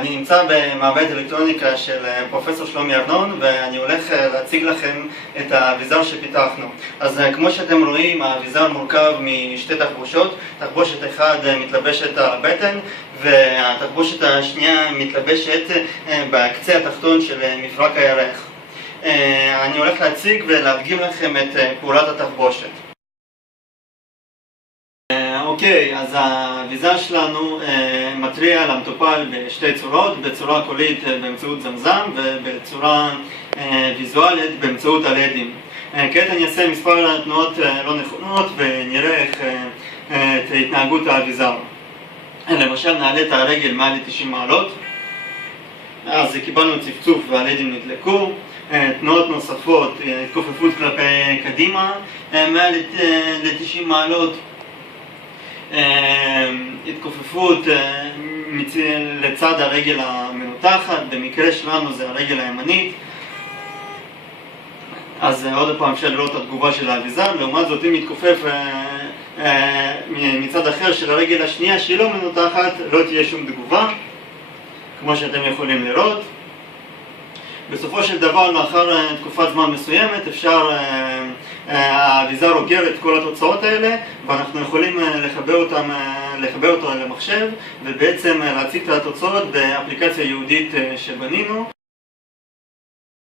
אני נמצא במעבד אלקטרוניקה של פרופסור שלומי ארנון, ואני הולך להציג לכם את האביזר שפיתחנו. אז כמו שאתם רואים, האביזר מורכב משתי תחבושות. תחבושת אחת מתלבשת על הבטן, והתחבושת השנייה מתלבשת בקצה התחתון של מפרק הירך. אני הולך להציג ולהדגים לכם את פעולת התחבושת. אוקיי, אז האביזר שלנו מתריע למטופל בשתי צורות, בצורה קולית באמצעות זמזם ובצורה ויזואלית באמצעות הלדים. כעת אני אעשה מספר תנועות לא נכונות ונראה את התנהגות האביזר. למשל נעלה את הרגל מעל ל-90 מעלות, אז קיבלנו צפצוף והלדים נדלקו. תנועות נוספות, התכופפות כלפי קדימה מעל ל-90 מעלות, התכופפות לצד הרגל המנותחת, במקרה שלנו זה הרגל הימנית. אז עוד פעם אפשר לראות את התגובה של האביזר. לעומת זאת, אם מתכופף מצד אחר של הרגל השנייה שהיא לא מנותחת, לא תהיה שום תגובה, כמו שאתם יכולים לראות. בסופו של דבר, לאחר תקופת זמן מסוימת, האביזר אוגר את כל התוצאות האלה, ואנחנו יכולים לחבר אותו למחשב, ובעצם להציג את התוצאות באפליקציה ייעודית שבנינו.